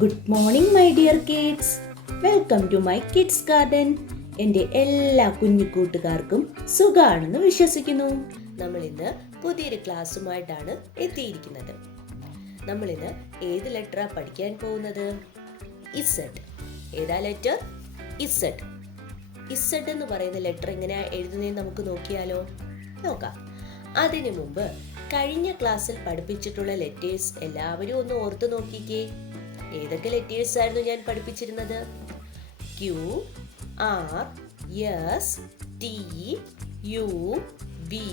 Good morning my dear kids. Welcome to my kids garden. എൻ്റെ എല്ലാ കുഞ്ഞു കൂട്ടുകാർക്കും സുഖാണെന്ന് വിശ്വസിക്കുന്നു. നമ്മൾ ഇന്ന് പുതിയൊരു ക്ലാസ്സുമായിട്ടാണ് എത്തിയിരിക്കുന്നത്. നമ്മൾ ഇന്ന് ഏത് ലെറ്ററാ പഠിക്കാൻ പോകുന്നത്? ഇസഡ്. ഏതാ ലെറ്റർ? ഇസഡ്. ഇസഡ് എന്ന് പറയുന്ന ലെറ്റർ എങ്ങനെയാ എഴുതുന്നതെന്ന് നമുക്ക് നോക്കിയാലോ? നോക്കാം. അതിനു മുമ്പ് കഴിഞ്ഞ ക്ലാസ്സിൽ പഠിപ്പിച്ചിട്ടുള്ള ലെറ്റേഴ്സ് എല്ലാവരും ഒന്ന് ഓർത്ത് നോക്കിക്കേ. ഏതൊക്കെ ലെറ്റേഴ്സ് ആയിരുന്നു ഞാൻ പഠിപ്പിച്ചിരുന്നത്? Q, R, S, T, U, V,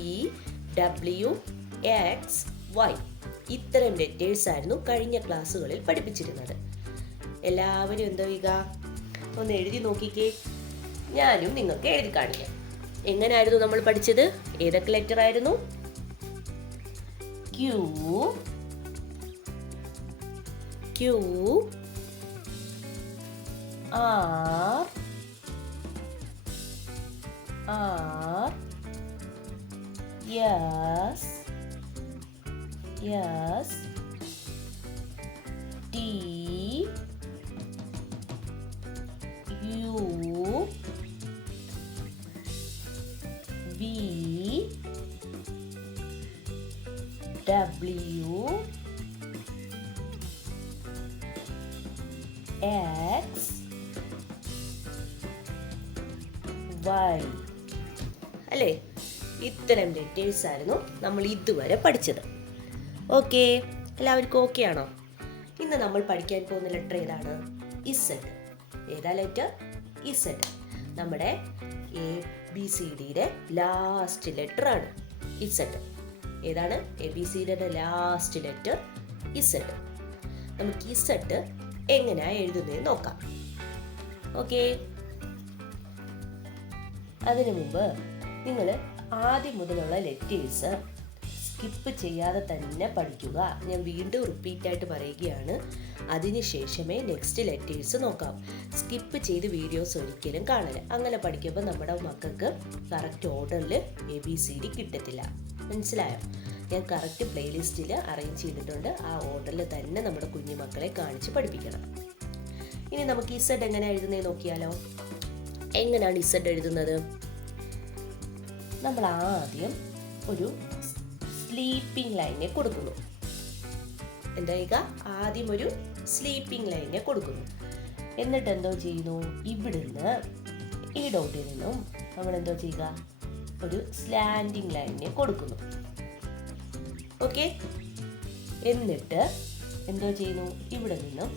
W, X, Y. ഇത്തരം ലെറ്റേഴ്സ് ആയിരുന്നു കഴിഞ്ഞ ക്ലാസ്സുകളിൽ പഠിപ്പിച്ചിരുന്നത്. എല്ലാവരും എന്തോ ചെയ്യുക? ഒന്ന് എഴുതി നോക്കിക്കേ. ഞാനും നിങ്ങൾക്ക് എഴുതി കാണിക്കാം. എങ്ങനെയായിരുന്നു നമ്മൾ പഠിച്ചത്? ഏതൊക്കെ ലെറ്റർ ആയിരുന്നു? Q, Q, R, S, T, U, V, W, X, Y. അല്ലേ? ഇത്തരം ലെറ്റേഴ്സ് ആയിരുന്നു നമ്മൾ ഇതുവരെ പഠിച്ചത്. ഓക്കെ, എല്ലാവർക്കും ഓക്കെ ആണോ? ഇന്ന് നമ്മൾ പഠിക്കാൻ പോകുന്ന ലെറ്റർ ഏതാണ്? ഇസഡ്. ഏതാ ലെറ്റർ? ഇസഡ്. നമ്മുടെ ABCDയുടെ ലാസ്റ്റ് ലെറ്റർ ആണ് ഇസഡ്. ഏതാണ്? ABCDയുടെ ലാസ്റ്റ് ലെറ്റർ ഇസഡ്. നമുക്ക് ഇസഡ് എങ്ങനെയാ എഴുതുന്നത് നോക്കാം. ഓക്കെ, അതിനു മുമ്പ് നിങ്ങൾ ആദ്യം മുതലുള്ള ലെറ്റേഴ്സ് സ്കിപ്പ് ചെയ്യാതെ തന്നെ പഠിക്കുക. ഞാൻ വീണ്ടും റിപ്പീറ്റായിട്ട് പറയുകയാണ്. അതിനുശേഷമേ നെക്സ്റ്റ് ലെറ്റേഴ്സ് നോക്കാം. സ്കിപ്പ് ചെയ്ത് വീഡിയോസ് ഒരിക്കലും കാണരുത്. അങ്ങനെ പഠിക്കുമ്പോൾ നമ്മുടെ മക്കൾക്ക് കറക്റ്റ് ഓർഡറിൽ ABCD കിട്ടത്തില്ല. മനസ്സിലായോ? ഞാൻ കറക്റ്റ് പ്ലേലിസ്റ്റിൽ അറേഞ്ച് ചെയ്തിട്ടുണ്ട്. ആ ഓർഡറിൽ തന്നെ നമ്മുടെ കുഞ്ഞു മക്കളെ കാണിച്ച് പഠിപ്പിക്കണം. ഇനി നമുക്ക് ഇസഡ് എങ്ങനെ എഴുതുന്നത് നോക്കിയാലോ? എങ്ങനെയാണ് ഇസഡ് എഴുതുന്നത്? നമ്മൾ ആദ്യം ഒരു സ്ലീപ്പിംഗ് ലൈനെ കൊടുക്കുന്നു. എന്താ ചെയ്യുക? ആദ്യം ഒരു സ്ലീപ്പിംഗ് ലൈനെ കൊടുക്കുന്നു. എന്നിട്ട് എന്തോ ചെയ്യുന്നു? ഇവിടുന്ന് ഈ ഡോട്ടിൽ നിന്നും നമ്മൾ എന്തോ ചെയ്യുക? ഒരു സ്ലാൻഡിംഗ് ലൈനെ കൊടുക്കുന്നു. ഓക്കെ, എന്നിട്ട് എന്തോ ചെയ്യുന്നു? ഇവിടെ നിന്നും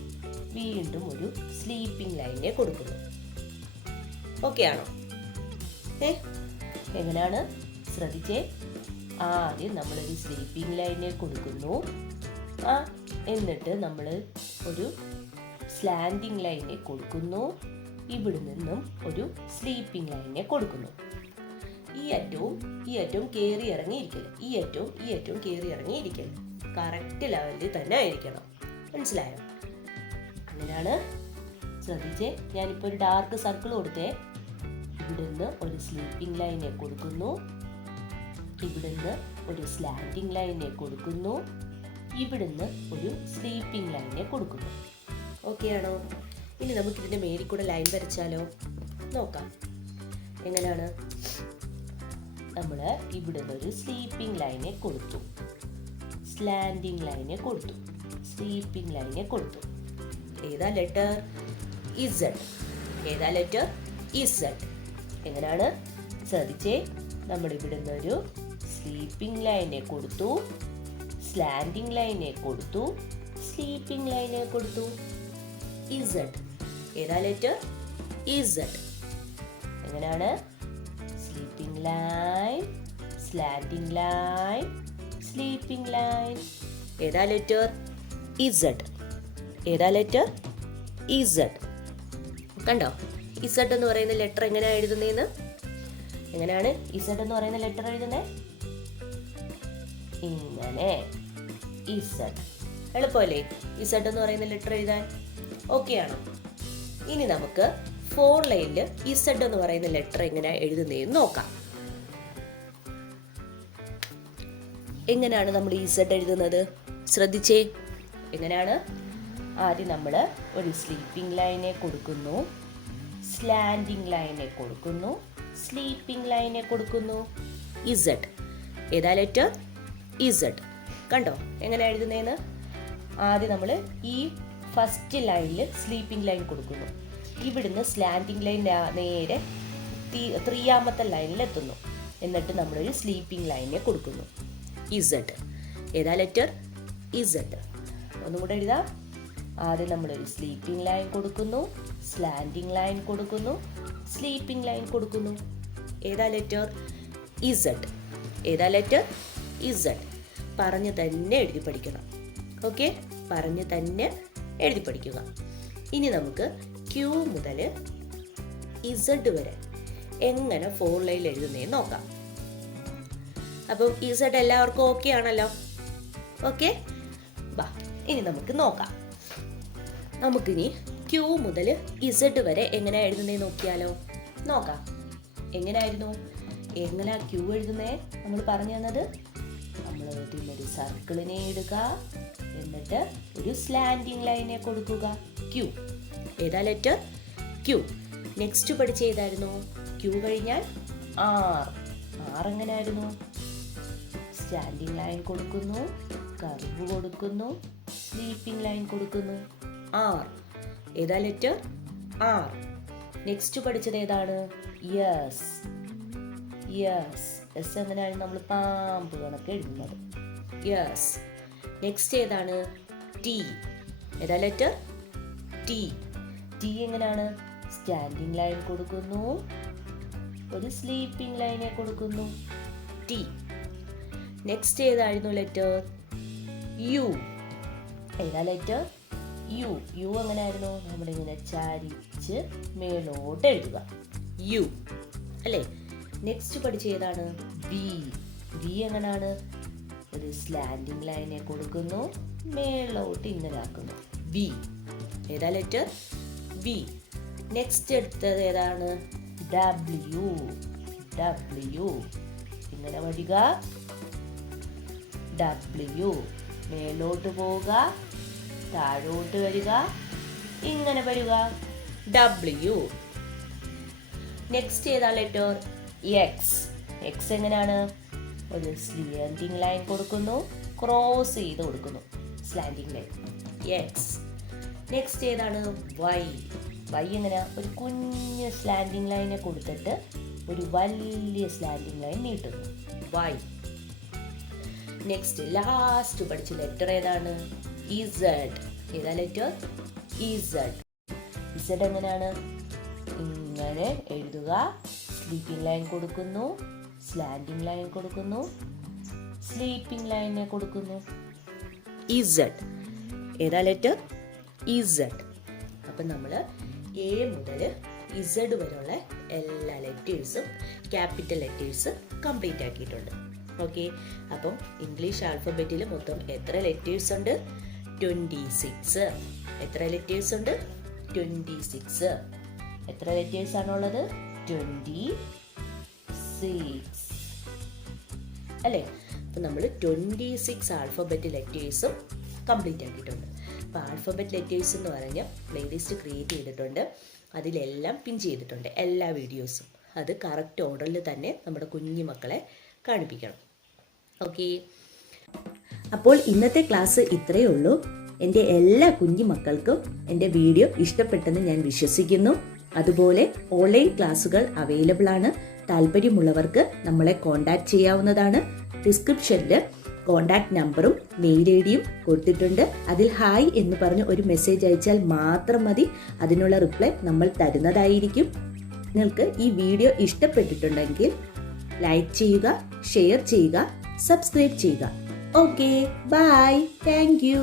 വീണ്ടും ഒരു സ്ലീപ്പിംഗ് ലൈനെ കൊടുക്കുന്നു. ഓക്കെ ആണോ? എങ്ങനെയാണ്? ശ്രദ്ധിച്ചേ. ആദ്യം നമ്മളൊരു സ്ലീപ്പിംഗ് ലൈനെ കൊടുക്കുന്നു. എന്നിട്ട് നമ്മൾ ഒരു സ്ലാൻഡിംഗ് ലൈനെ കൊടുക്കുന്നു. ഇവിടെ നിന്നും ഒരു സ്ലീപ്പിംഗ് ലൈനെ കൊടുക്കുന്നു. ഈ അറ്റവും കയറി ഇറങ്ങിയിരിക്കല്. ഈ അറ്റവും കയറി ഇറങ്ങിയിരിക്കല്. കറക്റ്റ് ലെവലിൽ തന്നെ ആയിരിക്കണം. മനസ്സിലായോ? അങ്ങനെയാണ്. ശ്രദ്ധിച്ചേ. ഞാനിപ്പോൾ ഒരു ഡാർക്ക് സർക്കിൾ കൊടുത്തേ. ഇവിടുന്ന് ഒരു സ്ലീപ്പിംഗ് ലൈനെ കൊടുക്കുന്നു. ഇവിടുന്ന് ഒരു സ്ലാൻഡിംഗ് ലൈനെ കൊടുക്കുന്നു. ഇവിടുന്ന് ഒരു സ്ലീപ്പിംഗ് ലൈനെ കൊടുക്കുന്നു. ഓക്കെ ആണോ? ഇനി നമുക്ക് ഇതിന്റെ മേലിൽ കൂടെ ലൈൻ വരച്ചാലോ? നോക്കാം. എങ്ങനെയാണ്? നമ്മൾ ഇവിടുന്ന് ഒരു സ്ലീപ്പിംഗ് ലൈനെ കൊടുത്തു, സ്ലാൻഡിംഗ് ലൈനെ കൊടുത്തു, സ്ലീപ്പിംഗ് ലൈനെ കൊടുത്തു. ഏതാ ലെറ്റർ? ഇസഡ്. ഏതാ ലെറ്റർ? ഇസഡ്. എങ്ങനെയാണ്? ശ്രദ്ധിച്ചേ. നമ്മൾ ഇവിടുന്ന് ഒരു സ്ലീപ്പിംഗ് ലൈനെ കൊടുത്തു, സ്ലാൻഡിംഗ് ലൈനെ കൊടുത്തു, സ്ലീപ്പിംഗ് ലൈനെ കൊടുത്തു. ഇസഡ്. ഏതാ ലെറ്റർ? ഇസഡ്. എങ്ങനെയാണ്? Sleeping line, slanting line, sleeping line. ഏതാ ലെറ്റർ? ഇസഡ്. ഏതാ ലെറ്റർ? ഇസഡ്. കണ്ടോ? ഇസഡ് എന്ന് പറയുന്ന ലെറ്റർ എങ്ങനെയാണ് എഴുതുന്നതെന്ന്? എങ്ങനെയാണ് ഇസഡ് എന്ന് പറയുന്ന ലെറ്റർ എഴുതുന്നത്? ഇങ്ങനെ. ഇസഡ്. എളുപ്പമല്ലേ ഇസഡ് എന്ന് പറയുന്ന ലെറ്റർ എഴുതാൻ? ഓക്കെ ആണോ? ഇനി നമുക്ക് 4 ലൈനിൽ ഇസഡ് എന്ന് പറയുന്ന ലെറ്റർ എങ്ങനെയാണ് എഴുതുന്നതെന്ന് നോക്കാം. എങ്ങനെയാണ് നമ്മൾ ഇസഡ് എഴുതുന്നത്? ശ്രദ്ധിച്ചേ. എങ്ങനെയാണ്? ആദ്യം നമ്മൾ ഒരു സ്ലീപ്പിംഗ് ലൈനെ കൊടുക്കുന്നു, സ്ലാൻഡിംഗ് ലൈനെ കൊടുക്കുന്നു, സ്ലീപ്പിംഗ് ലൈനെ കൊടുക്കുന്നു. ഇസഡ്. ഏതാ ലെറ്റർ? ഇസഡ്. കണ്ടോ എങ്ങനെ എഴുതുന്നതെന്ന്? ആദ്യം നമ്മൾ ഈ ഫസ്റ്റ് ലൈനിൽ സ്ലീപ്പിംഗ് ലൈൻ കൊടുക്കുന്നു. ഇവിടുന്ന് സ്ലാൻഡിംഗ് ലൈൻ നേരെ 3ാമത്തെ ലൈനിൽ എത്തുന്നു. എന്നിട്ട് നമ്മളൊരു സ്ലീപ്പിംഗ് ലൈനെ കൊടുക്കുന്നു. ഇസഡ്. ഏതാ ലെറ്റർ? ഇസഡ്. ഒന്നും കൂടെ എഴുതാം. ആദ്യം നമ്മളൊരു സ്ലീപ്പിംഗ് ലൈൻ കൊടുക്കുന്നു, സ്ലാൻഡിംഗ് ലൈൻ കൊടുക്കുന്നു, സ്ലീപ്പിംഗ് ലൈൻ കൊടുക്കുന്നു. ഏതാ ലെറ്റർ? ഇസഡ്. ഏതാ ലെറ്റർ? ഇസഡ്. പറഞ്ഞ് തന്നെ എഴുതി പഠിക്കണം. ഓക്കെ, പറഞ്ഞ് തന്നെ എഴുതി പഠിക്കുക. ഇനി നമുക്ക് ക്യൂ മുതൽ ഇസഡ് വരെ എങ്ങനെ 4 ലൈനിൽ എഴുതുന്നതെന്ന് നോക്കാം. അപ്പം ഇസഡ് എല്ലാവർക്കും ഓക്കെ ആണല്ലോ? ഓക്കെ, ബാ ഇനി നമുക്ക് നോക്കാം. നമുക്കിനി ക്യൂ മുതൽ ഇസഡ് വരെ എങ്ങനെ എഴുതുന്നതെന്ന് നോക്കിയാലോ? നോക്കാം. എങ്ങനെയായിരുന്നു? എങ്ങനെയാ ക്യൂ എഴുതുന്നേ? നമ്മൾ പറഞ്ഞു തന്നത്, നമ്മൾ ഒരു സർക്കിളിനെ ഇടുക, എന്നിട്ട് ഒരു സ്ലാൻഡിംഗ് ലൈനെ കൊടുക്കുക. ക്യൂ. ഏതാ ലെറ്റർ? ക്യൂ. നെക്സ്റ്റ് പഠിച്ച ഏതായിരുന്നു? ക്യൂ കഴിഞ്ഞാൽ ആർ. ആർ എങ്ങനെയായിരുന്നു? സ്റ്റാൻഡിംഗ് ലൈൻ കൊടുക്കുന്നു, കർവ് കൊടുക്കുന്നു, സ്ലീപ്പിംഗ് ലൈൻ കൊടുക്കുന്നു. ആർ. ഏതാ ലെറ്റർ? ആർ. നെക്സ്റ്റ് പഠിച്ചത് ഏതാണ്? യെസ്. യെസ്. എസ് എങ്ങനെയാണ് നമ്മൾ പാമ്പ് കണക്ക് എഴുതുന്നത്? യെസ്. നെക്സ്റ്റ് ഏതാണ്? ടി. ഏതാ ലെറ്റർ? ടി. ടി എങ്ങനെയാണ്? സ്റ്റാൻഡിംഗ് ലൈൻ കൊടുക്കുന്നു, ഒരു സ്ലീപ്പിംഗ് ലൈനെ കൊടുക്കുന്നു. ടി. നെക്സ്റ്റ് ഏതായിരുന്നു ലെറ്റർ? യു. ഏതാ ലെറ്റർ? യു. യു എങ്ങനെയായിരുന്നു? നമ്മളിങ്ങനെ ചരിച്ച് മേലോട്ട് എഴുതുക. യു അല്ലേ? നെക്സ്റ്റ് പഠിച്ച ഏതാണ്? വി. വി എങ്ങനെയാണ്? ഒരു സ്ലാൻഡിംഗ് ലൈനെ കൊടുക്കുന്നു, മേലോട്ട് ഇങ്ങനെ ആക്കുന്നു. വി. ഏതാ ലെറ്റർ? വി. നെക്സ്റ്റ് എടുത്തത് ഏതാണ്? ഡബ്ല്യു. ഡബ്ല്യു. ഇങ്ങനെ വരിക. ഡബ്ല്യു. മേലോട്ട് പോവുക, താഴോട്ട് വരിക, ഇങ്ങനെ വരിക. ഡബ്ല്യു. നെക്സ്റ്റ് ഏതാ ലെറ്റർ? എക്സ്. എക്സ് എങ്ങനെയാണ്? ഒരു സ്ലാൻഡിംഗ് ലൈൻ കൊടുക്കുന്നു, ക്രോസ് ചെയ്ത് കൊടുക്കുന്നു. Slanting line. എക്സ്. നെക്സ്റ്റ് ഏതാണ്? വൈ. വൈ എങ്ങനെയാ? ഒരു കുഞ്ഞ് സ്ലാൻഡിംഗ് ലൈനെ കൊടുത്തിട്ട് ഒരു വലിയ സ്ലാൻഡിംഗ് ലൈൻ നീട്ടുന്നു. വൈ. നെക്സ്റ്റ് ലാസ്റ്റ് പഠിച്ച ലെറ്റർ ഏതാണ്? ഇസഡ്. ഏതാ ലെറ്റർ? ഇസഡ്. ഇസഡ് എങ്ങനെയാണ്? ഇങ്ങനെ എഴുതുക. സ്ലീപ്പിംഗ് ലൈൻ കൊടുക്കുന്നു, സ്ലാൻഡിംഗ് ലൈൻ കൊടുക്കുന്നു, സ്ലീപ്പിംഗ് ലൈനെ കൊടുക്കുന്നു. ഇസഡ്. ഏതാ ലെറ്റർ? ഇസഡ്. അപ്പം നമ്മൾ എ മുതൽ ഇസഡ് വരെയുള്ള എല്ലാ ലെറ്റേഴ്സും ക്യാപിറ്റൽ ലെറ്റേഴ്സ് കംപ്ലീറ്റ് ആക്കിയിട്ടുണ്ട്. ഓക്കെ, അപ്പം ഇംഗ്ലീഷ് ആൽഫബറ്റിൽ മൊത്തം എത്ര ലെറ്റേഴ്സ് ഉണ്ട്? 26. എത്ര ലെറ്റേഴ്സ് ഉണ്ട്? 26. എത്ര ലെറ്റേഴ്സ് ആണുള്ളത്? 26 അല്ലേ? അപ്പം നമ്മൾ 26 ആൽഫബറ്റ് ലെറ്റേഴ്സും കംപ്ലീറ്റ് ആക്കിയിട്ടുണ്ട്. അപ്പോൾ ആൽഫബറ്റ് ലെറ്റേഴ്സ് എന്ന് പറഞ്ഞാൽ പ്ലേലിസ്റ്റ് ക്രിയേറ്റ് ചെയ്തിട്ടുണ്ട്. അതിലെല്ലാം പിൻ ചെയ്തിട്ടുണ്ട് എല്ലാ വീഡിയോസും. അത് കറക്റ്റ് ഓർഡറിൽ തന്നെ നമ്മുടെ കുഞ്ഞു മക്കളെ കാണിപ്പിക്കണം. ഓക്കെ, അപ്പോൾ ഇന്നത്തെ ക്ലാസ് ഇത്രയേ ഉള്ളൂ. എൻ്റെ എല്ലാ കുഞ്ഞു മക്കൾക്കും എൻ്റെ വീഡിയോ ഇഷ്ടപ്പെട്ടെന്ന് ഞാൻ വിശ്വസിക്കുന്നു. അതുപോലെ ഓൺലൈൻ ക്ലാസ്സുകൾ അവൈലബിൾ ആണ്. താല്പര്യമുള്ളവർക്ക് നമ്മളെ കോൺടാക്ട് ചെയ്യാവുന്നതാണ്. ഡിസ്ക്രിപ്ഷനിൽ കോൺടാക്ട് നമ്പറും മെയിൽ ഐ ഡിയും കൊടുത്തിട്ടുണ്ട്. അതിൽ ഹായ് എന്ന് പറഞ്ഞ് ഒരു മെസ്സേജ് അയച്ചാൽ മാത്രം മതി. അതിനുള്ള റിപ്ലൈ നമ്മൾ തരുന്നതായിരിക്കും. നിങ്ങൾക്ക് ഈ വീഡിയോ ഇഷ്ടപ്പെട്ടിട്ടുണ്ടെങ്കിൽ ലൈക്ക് ചെയ്യുക, ഷെയർ ചെയ്യുക, സബ്സ്ക്രൈബ് ചെയ്യുക. Okay, bye, thank U.